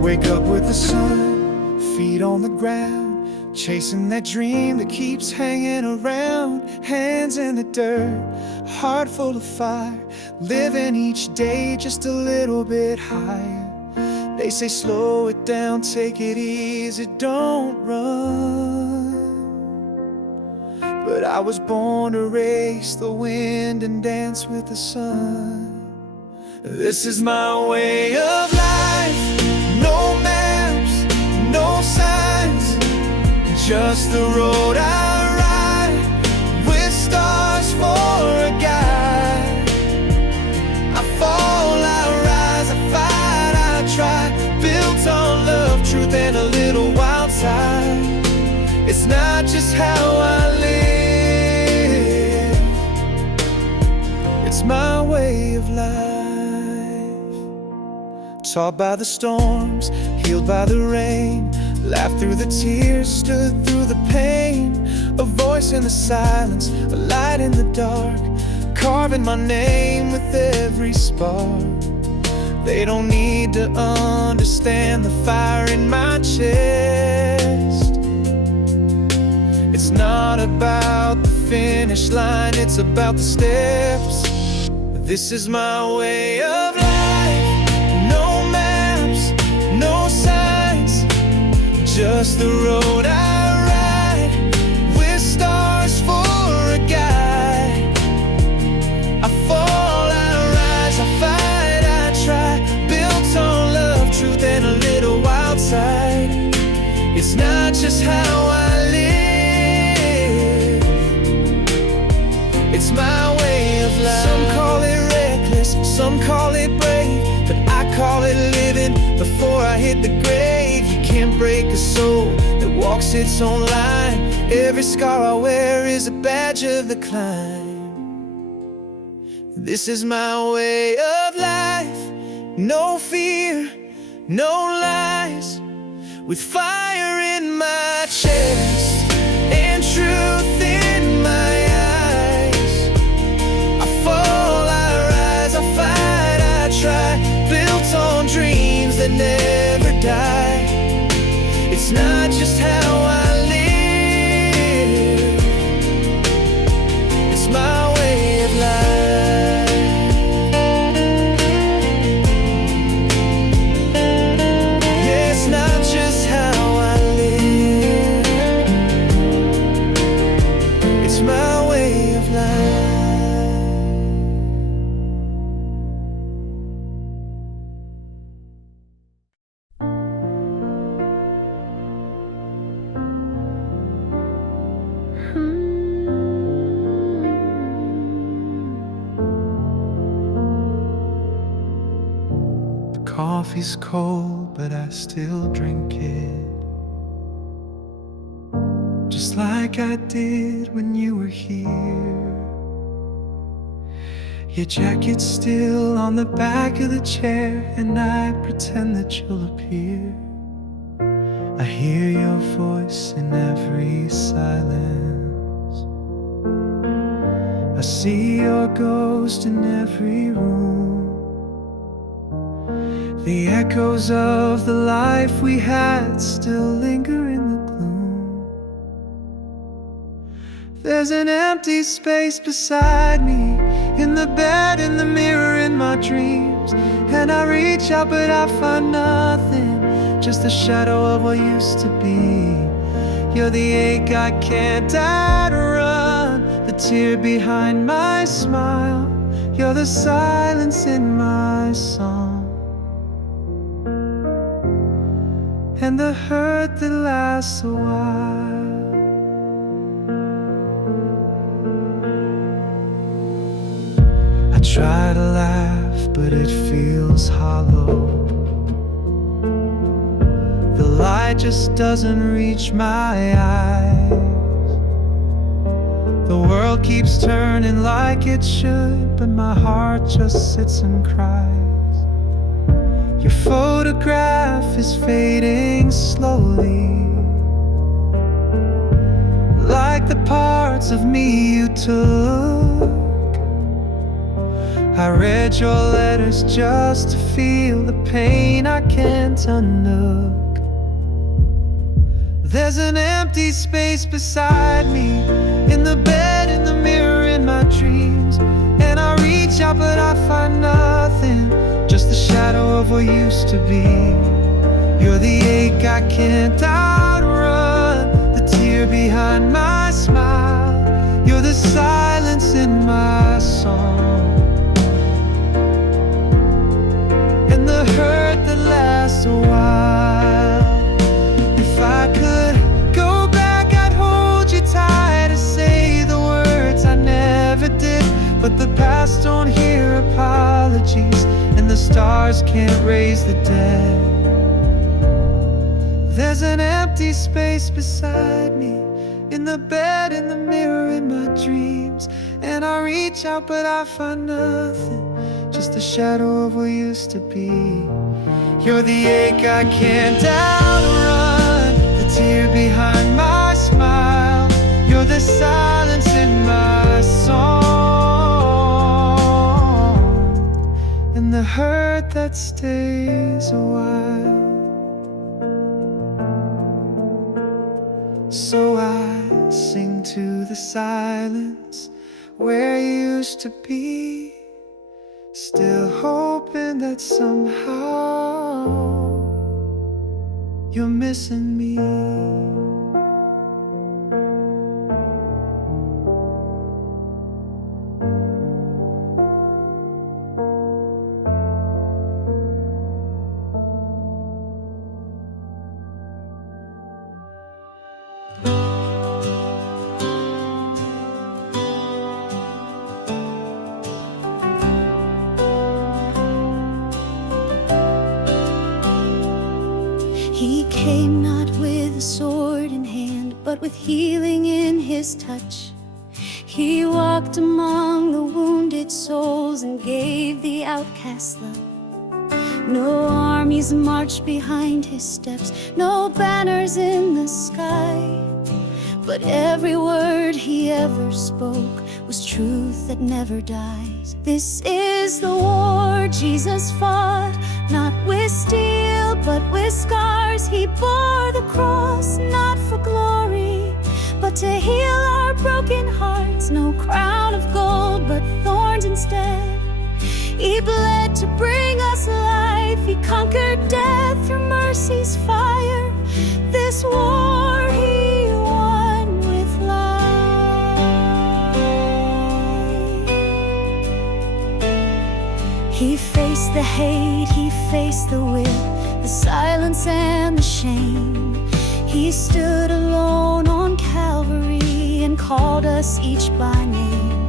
Wake up with the sun, feet on the ground, chasing that dream that keeps hanging around. Hands in the dirt, heart full of fire, living each day just a little bit higher. They say slow it down, take it easy, don't run. But I was born to race the wind and dance with the sun. This is my way of life. No maps, no signs, just the road I ride, with stars for a guide. I fall, I rise, I fight, I try, built on love, truth, and a little wild side. It's not just how I live, it's my way of life. Taught by the storms, healed by the rain, laughed through the tears, stood through the pain. A voice in the silence, a light in the dark, carving my name with every spark. They don't need to understand the fire in my chest. It's not about the finish line, it's about the steps. This is my way of life. No maps, no signs, just the road I ride, with stars for a guide. I fall, I rise, I fight, I try, built on love, truth, and a little wild side. It's not just how I live, it's my way of life. Some call it reckless, some call it brave, but I call it living before I hit the grave. You can't break a soul that walks its own line. Every scar I wear is a badge of the climb. This is my way of life. No fear, no lies, with fire in my chest and truth in my eyes. I fall, I rise, I fight, I try, built on dreams that never die. It's not just how I live, it's my way of life. Yeah, it's not just how I live, it's my way of life. Coffee's cold, but I still drink it, just like I did when you were here. Your jacket's still on the back of the chair, and I pretend that you'll appear. I hear your voice in every silence, I see your ghost in every room. The echoes of the life we had still linger in the gloom. There's an empty space beside me, in the bed, in the mirror, in my dreams. And I reach out but I find nothing, just the shadow of what used to be. You're the ache I can't outrun, the tear behind my smile. You're the silence in my song, and the hurt that lasts a while. I try to laugh, but it feels hollow. The light just doesn't reach my eyes. The world keeps turning like it should, but my heart just sits and cries. Your photograph is fading slowly, like the parts of me you took. I read your letters just to feel the pain I can't a nook. There's an empty space beside me, in the bed, in the mirror, in my dreams. And I reach out but I find nothing, just the shadow of what used to be. You're the ache I can't outrun, the tear behind my smile. You're the silence in my song, and the hurt that lasts a while. If I could go back, I'd hold you tight to say the words I never did. But the past don't hear apologies, and the stars can't raise the dead. There's an empty space beside me, in the bed, in the mirror, in my dreams. And I reach out but I find nothing, just the shadow of what used to be. You're the ache I can't outrun, the tear behind my smile. You're the silence in my song, and the hurt that stays a while. So I sing to the silence where you used to be, still hoping that somehow you're missing me. He came not with a sword in hand, but with healing in his touch. He walked among the wounded souls and gave the outcast love. No armies marched behind his steps, no banners in the sky, but every word he ever spoke was truth that never dies. This is the war Jesus fought, not with steel but with scars. He bore the cross not for glory, but to heal our broken hearts. No crown of gold but thorns instead. He bled to bring us life. He conquered death through mercy's fire. This war he won with life. He faced the hate, he faced the will, the silence and the shame. He stood alone on Calvary and called us each by name.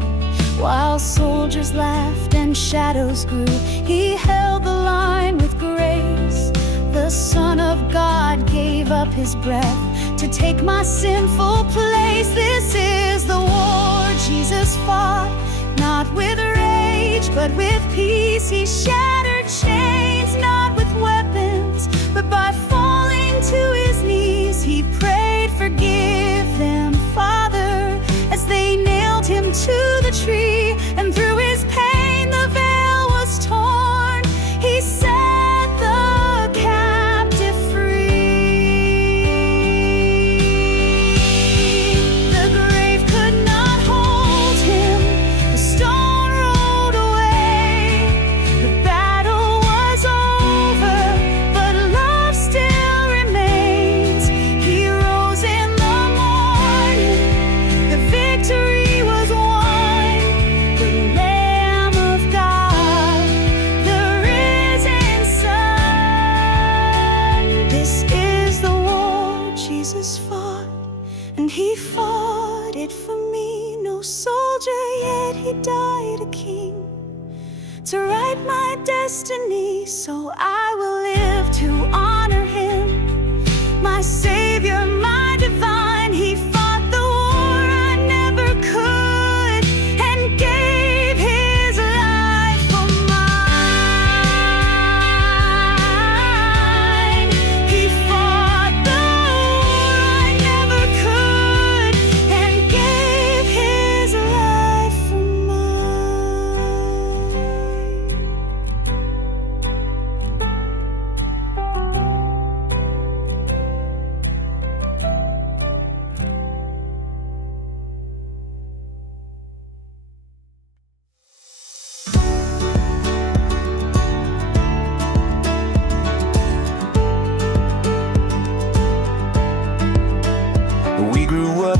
While soldiers laughed and shadows grew, he held the line with grace. The Son of God gave up his breath to take my sinful place. This is the war Jesus fought, not with rage but with peace. He shattered chains not with weapons, but by falling to his knees. He prayed, forgive them, Father, as they nailed him to the tree. And through his pain the veil was torn. He set the captive free. The grave could not hold him, the stone rolled away. The battle was over, but love still remains. He rose in the morning, the victory was won. The Lamb of God, the risen Son. This is the war Jesus fought, and he fought it for me. No soldier, yet he died a king, to write my destiny. So I will live to honor him, my Savior, my divine. He fought the war I never could, and gave his life for mine. He fought the war I never could, and gave his life for mine.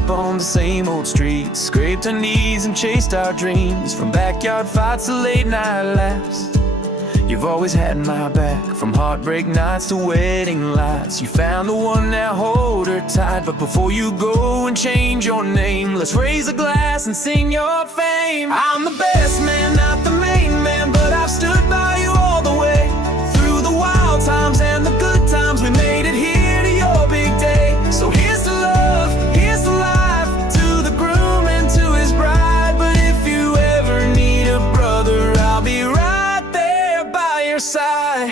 up on the same old streets, scraped our knees and chased our dreams, from backyard fights to late night laughs. You've always had my back, from heartbreak nights to wedding lights. You found the one, now hold her tight. But before you go and change your name, let's raise a glass and sing your fame. I'm the best man, not the main man, but I've stood by you all the way. Through the wild times and the good times, we made it here to your big day. So here's to love, here's to life, to the groom and to his bride. But if you ever need a brother, I'll be right your side.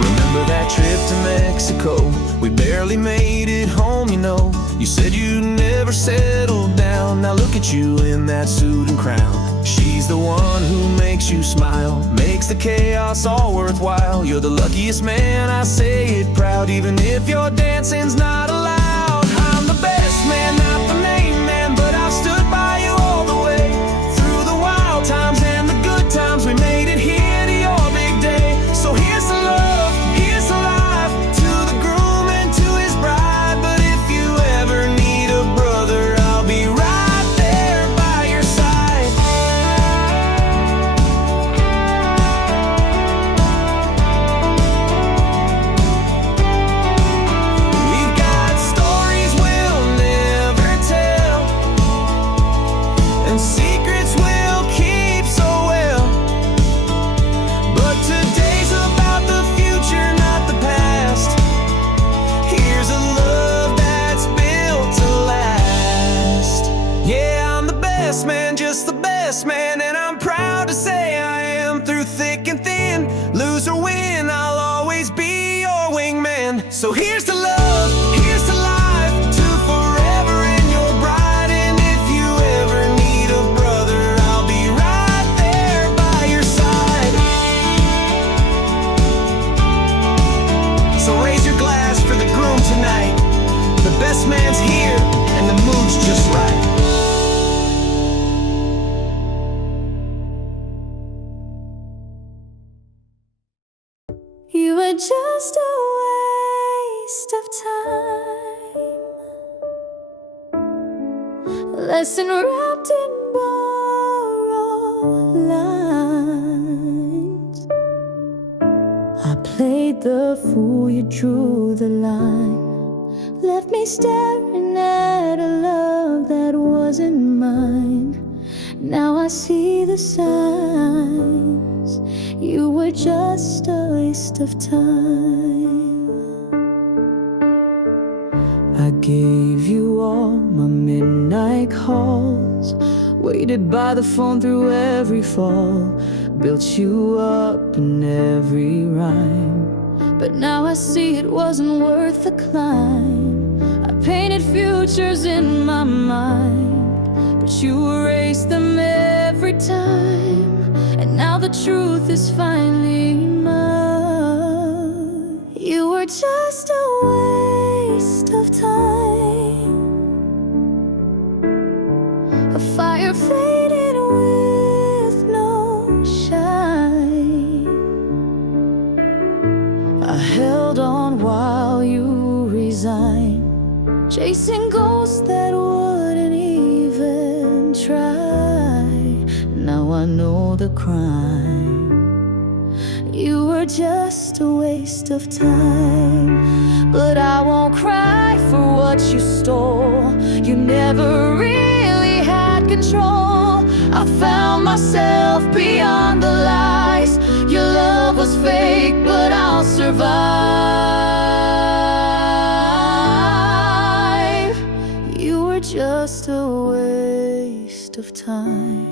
Remember that trip to Mexico? We barely made it home, you know. You said you never settled down. Now look at you in that suit and crown. She's the one who makes you smile, makes the chaos all worthwhile. You're the luckiest man, I say it proud, even if your dancing's not allowed. Man, not the main man, but I've stood by you all the way. Through the wild times and the good times, we made it here to your big day. So here's to love, here's to life, to the groom and to his bride. But if you ever need a brother, I'll be right there by your side. We've got stories we'll never tell, and secrets we'll keep so well. But today's about the future, not the past. Here's a love that's built to last. Yeah, I'm the best man, just the best man, and I'm proud to say I am. Through thick and thin, lose or win, I'll always be your wingman. So here's to love, here's to life, to forever and your bride. And if you ever need a brother, I'll be right there by your side. So raise your glass for the groom tonight. The best man's here and the mood's just right. You were just a waste of time, lesson wrapped in borrowed lines. I played the fool, you drew the line, left me staring at a love that wasn't mine. Now I see the signs, you were just a waste of time. I gave you all my midnight calls, waited by the phone through every fall, built you up in every rhyme. But now I see it wasn't worth the climb. I painted futures in my mind, but you erased them every time. And now the truth is finally mine. You were just a waste of time, a fire fading with no shine. I held on while you resigned, chasing ghosts that wouldn't even try. Now I know the crime. You were just a waste of time. But I won't cry for what you stole. You never really had control. I found myself beyond the lies. Your love was fake, but I'll survive. You were just a waste of time.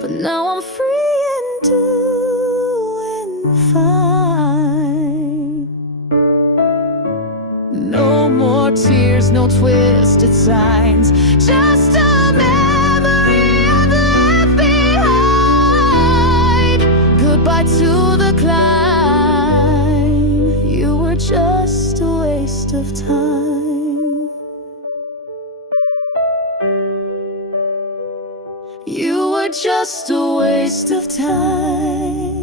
But now I'm free and doing fine. No more tears, no twisted signs, just a memory I've left behind. Goodbye to the climb. You were just a waste of time. You were just a waste of time.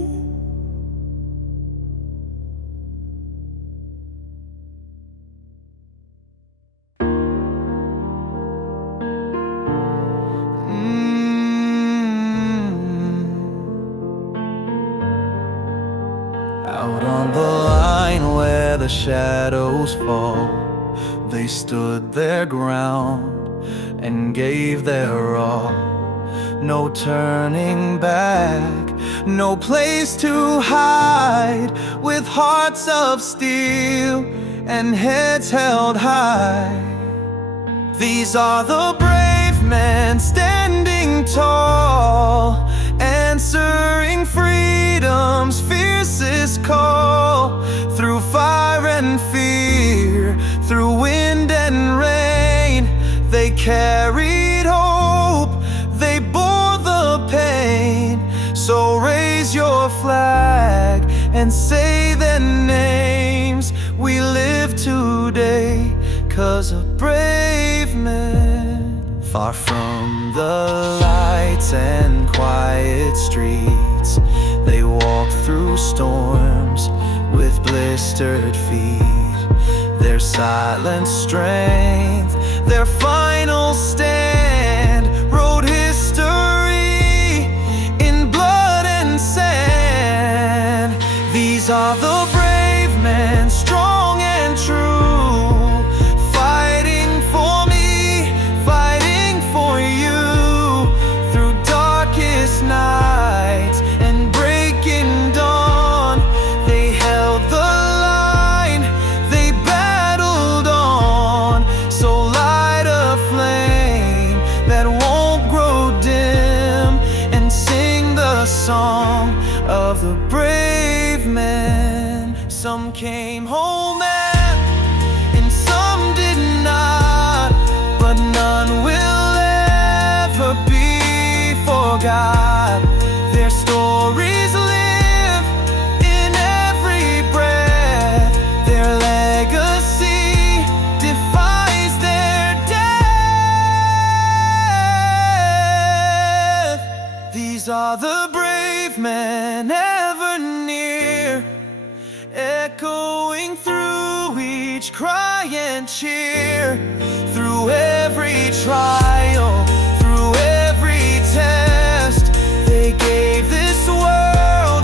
Out on the line where the shadows fall, they stood their ground and gave their all. No turning back, no place to hide, with hearts of steel and heads held high. These are the brave men standing tall, answering freedom's fiercest call. Through fire and fear, through wind and rain, they carried hope, they bore the pain. So raise your flag and say their names. We live today 'cause of brave men. Far from the lights and quiet streets, they walk through storms with blistered feet. Their silent strength, their final stand, wrote history in blood and sand. These are the brave men, strong and true, fighting for me, fighting for you. Through darkest nights and breaking dawn, they held the line, they battled on. So light a flame that won't grow dim, and sing the song of the brave men. Some came home and some did not, but none will ever be forgot. Their stories live in every breath, their legacy defies their death. These are the brave men ever near, echoing through each cry and cheer. Through every trial, through every test, they gave this world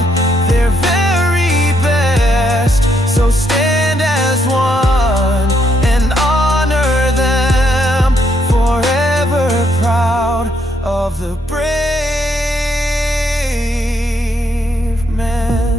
their very best. So stand as one and honor them, forever proud of the brave men.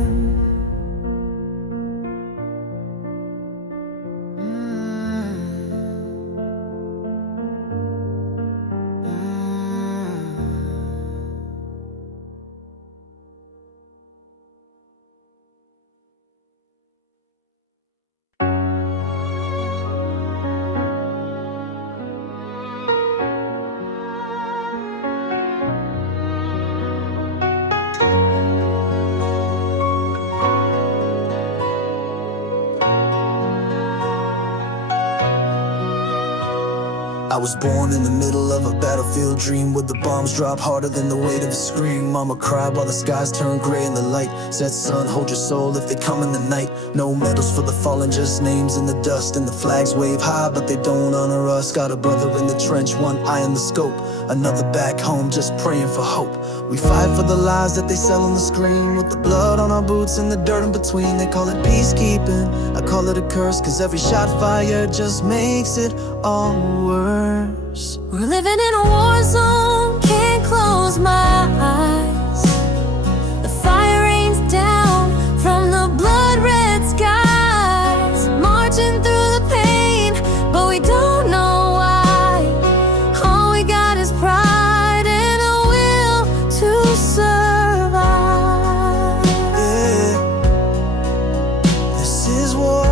I was born in the middle of a battlefield dream, where the bombs drop harder than the weight of a scream. Mama cried while the skies turned gray in the light, said, son, hold your soul if they come in the night. No medals for the fallen, just names in the dust, and the flags wave high, but they don't honor us. Got a brother in the trench, one eye on the scope, another back home just praying for hope. We fight for the lies that they sell on the screen, with the blood on our boots and the dirt in between. They call it peacekeeping, I call it a curse, 'cause every shot fired just makes it all worse. We're living in a war zone, can't close my eyes. The fire rains down from the blood-red skies, marching through the pain, but we don't know why. All we got is pride and a will to survive. Yeah, this is war.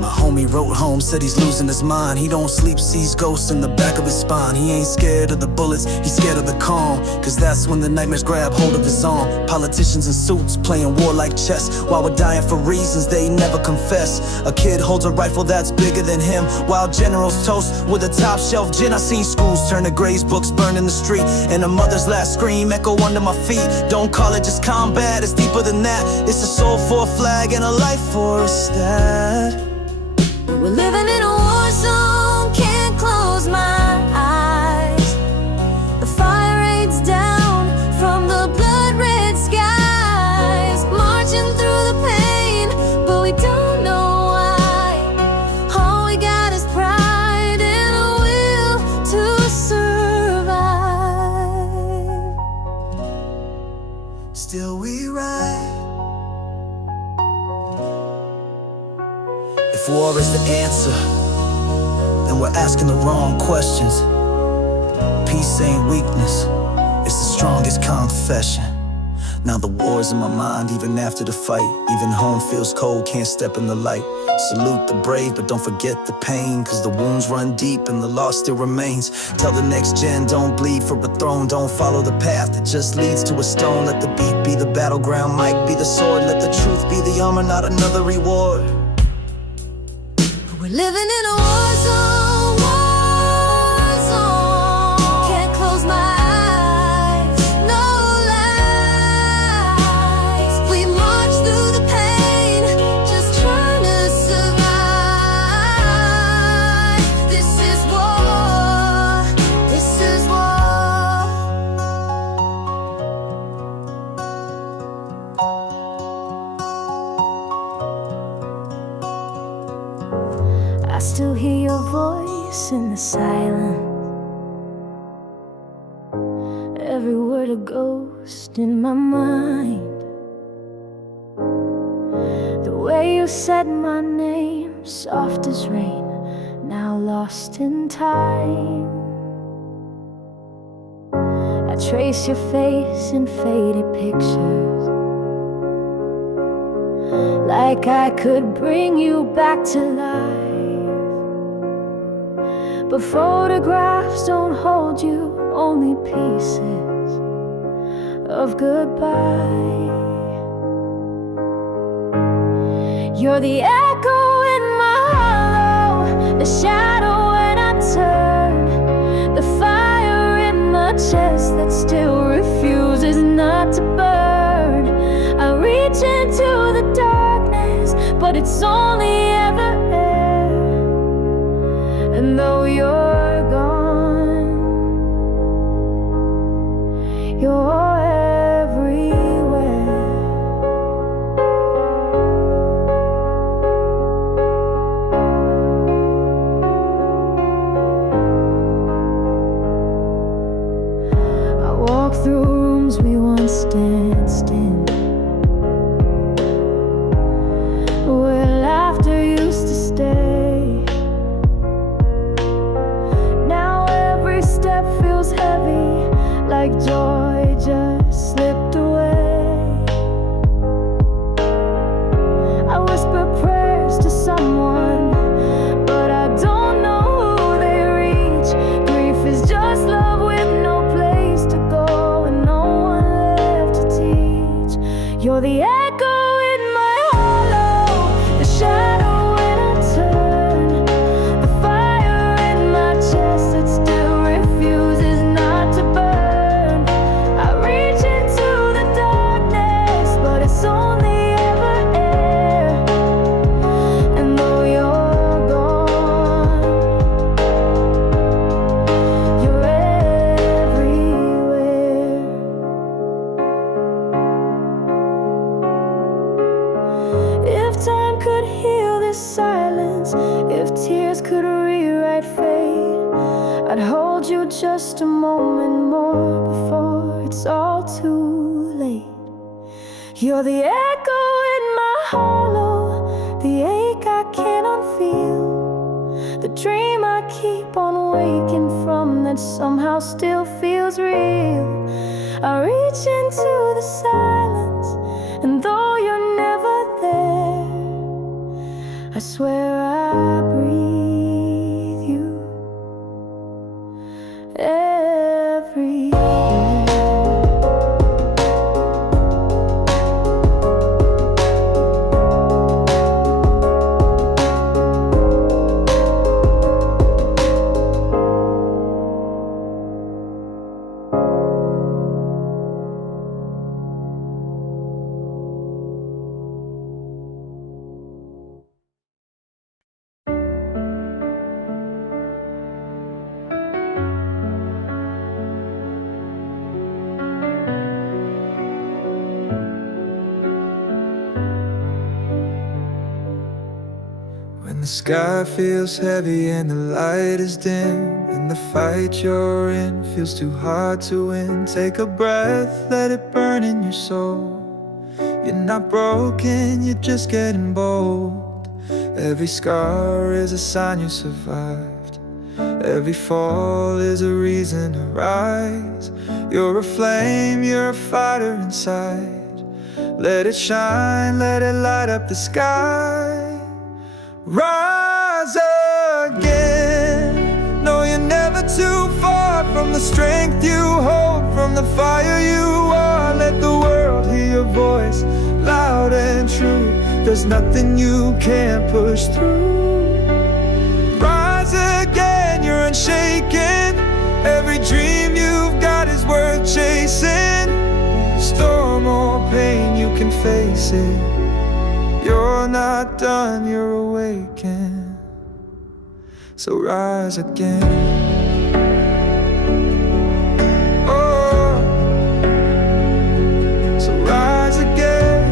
My My homie wrote home, said he's losing his mind. He don't sleep, sees ghosts in the back of his spine. He ain't scared of the bullets, he's scared of the calm, cause that's when the nightmares grab hold of his arm. Politicians in suits playing war like chess, while we're dying for reasons they never confess. A kid holds a rifle that's bigger than him, while generals toast with a top shelf gin. I seen schools turn to graves, books burned in the street, and a mother's last scream echo under my feet. Don't call it just combat, it's deeper than that. It's a soul for a flag and a life for a stat. We're living in a war zone, can't close my eyes. The fire rains down from the blood red skies, marching through the pain, but we don't know why. All we got is pride and a will to survive. Still we ride. If war is the answer, then we're asking the wrong questions. Peace ain't weakness, it's the strongest confession. Now the war's in my mind even after the fight. Even home feels cold, can't step in the light. Salute the brave, but don't forget the pain, cause the wounds run deep and the loss still remains. Tell the next gen, don't bleed for a throne. Don't follow the path that just leads to a stone. Let the beat be the battleground, mic be the sword. Let the truth be the armor, not another reward. We're living in a war zone, war zone. Can't close my eyes, no lies. We march through the pain, just trying to survive. This is war, this is war. I still hear your voice in the silence. Every word a ghost in my mind. The way you said my name, soft as rain, now lost in time. I trace your face in faded pictures, like I could bring you back to life. But photographs don't hold you, only pieces of goodbye. You're the echo in my hollow, the shadow when I turn, the fire in my chest that still refuses not to burn. I reach into the darkness, but it's only ever air. And though you're gone, you're everywhere. I walk through rooms we once danced in, where laughter used to stay. Feels heavy, like joy just slipped away. I whisper prayers to someone, but I don't know who they reach. Grief is just love with no place to go and no one left to teach. You're the echo in my hollow, the shadow when I turn, the fire in my chest that still refuses not to burn. I reach into the darkness, but it's only ever air. And though you're gone, you're everywhere. If time could heal this silence, if tears could rewrite fate, I'd hold you just a moment more before it's all too late. You're the echo in my hollow, the ache I can't unfeel, the dream I keep on waking from that somehow still feels real. I reach into the silence, and though you're never there, I swear When the sky feels heavy and the light is dim, and the fight you're in feels too hard to win, take a breath, let it burn in your soul. You're not broken, you're just getting bold. Every scar is a sign you survived. Every fall is a reason to rise. You're a flame, you're a fighter inside. Let it shine, let it light up the sky. Rise again. No, you're never too far from the strength you hold, from the fire you are. Let the world hear your voice, loud and true. There's nothing you can't push through. Rise again, you're unshaken. Every dream you've got is worth chasing. Storm or pain, you can face it. You're not done, you're awakened. So rise again. Oh, so rise again.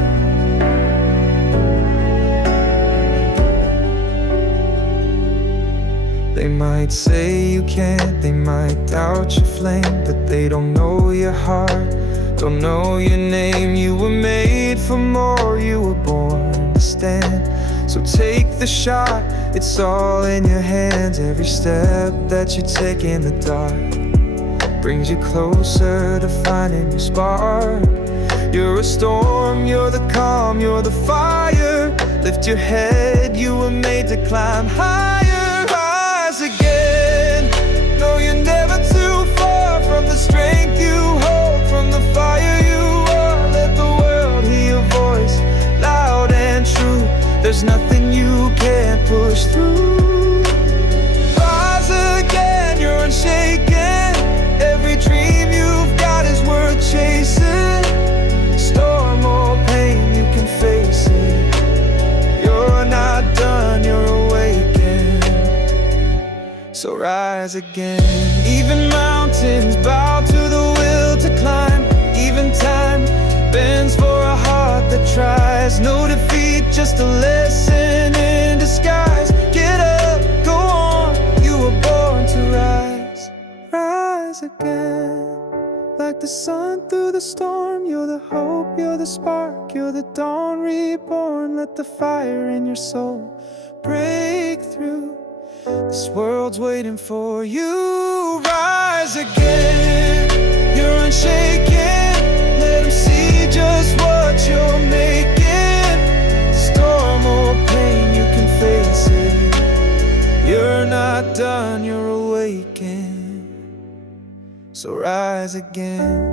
They might say you can't, they might doubt your flame, but they don't know your heart, don't know your name. You were made for more, you were born to stand. So take the shot, it's all in your hands. Every step that you take in the dark brings you closer to finding your spark. You're a storm, you're the calm, you're the fire. Lift your head, you were made to climb higher. Rise again. No, you're never too far from the strength you hold, from the fire you are. Let the world hear your voice, loud and true. There's nothing you can't push through. Rise again, you're unshaken. Every dream you've got is worth chasing. Storm or pain, you can face it. You're not done, you're awakened. So rise again. Even mountains bow to the will to climb. Even time bends for a heart that tries. No defeat, just a lesson in disguise. Get up, go on, you were born to rise. Rise again. Like the sun through the storm, you're the hope, you're the spark, you're the dawn reborn. Let the fire in your soul break through. This world's waiting for you. Rise again. You're unshaken. Let them see just what you're making. Storm or pain, you can face it. You're not done, you're awakened. So rise again.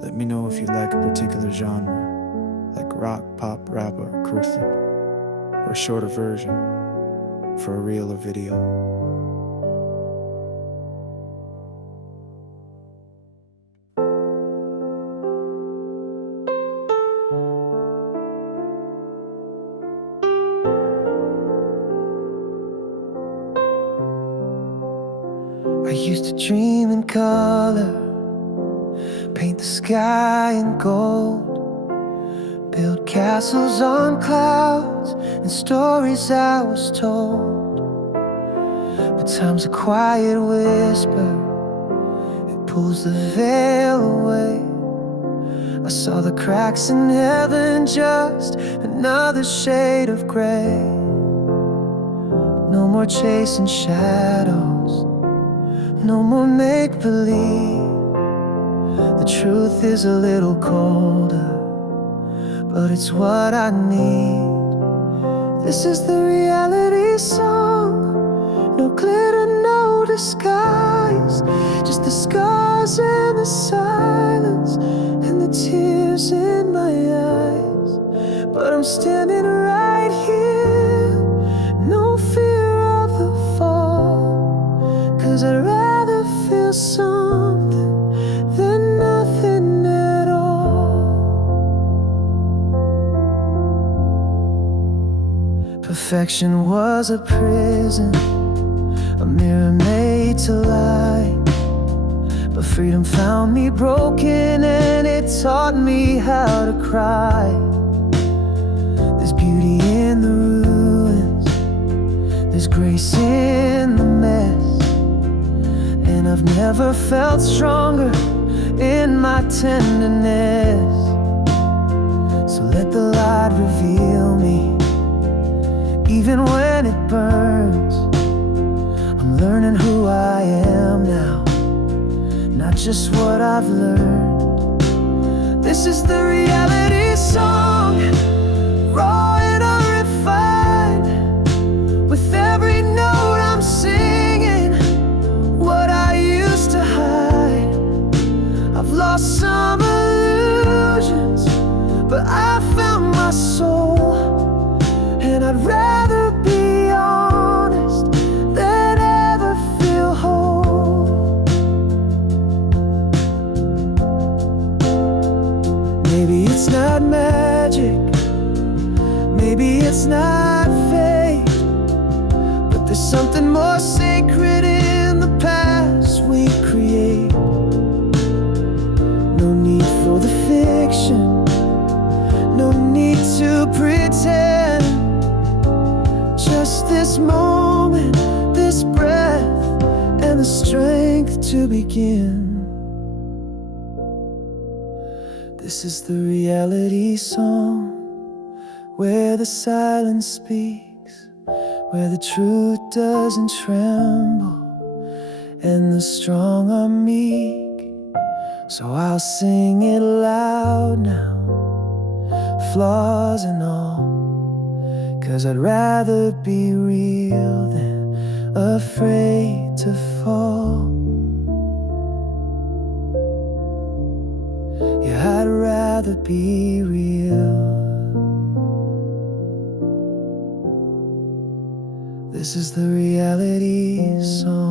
Let me know if you like a particular genre, like rock, pop, rap, or acoustic, or a shorter version for a reel or video. I used to dream in color, paint the sky in gold, build castles on clouds and stories I was told. But time's a quiet whisper, it pulls the veil away. I saw the cracks in heaven, just another shade of gray. No more chasing shadows, no more make-believe. The truth is a little colder, but it's what I need. This is the reality song. No glitter, no disguise, just the scars and the silence and the tears in my eyes. But I'm standing right here, no fear of the fall, 'cause I'd rather feel something than nothing at all. Perfection was a prison, a mirror made to lie. But freedom found me broken, and it taught me how to cry. There's beauty in the There's grace in the mess, and I've never felt stronger in my tenderness. So let the light reveal me, even when it burns. I'm learning who I am now, not just what I've learned. This is the reality song, raw and unrefined. With every note I'm singing what I used to hide. I've lost some illusions, but I found my soul, and I'd rather be honest than ever feel whole. Maybe it's not magic, maybe it's not fate, but there's something more sacred in the past we create. No need for the fiction, no need to pretend. Just this moment, this breath, and the strength to begin. This is the reality song, where the silence speaks, where the truth doesn't tremble, and the strong are meek. So I'll sing it loud now, flaws and all, 'cause I'd rather be real than afraid to fall. Yeah, I'd rather be real. This is the reality song.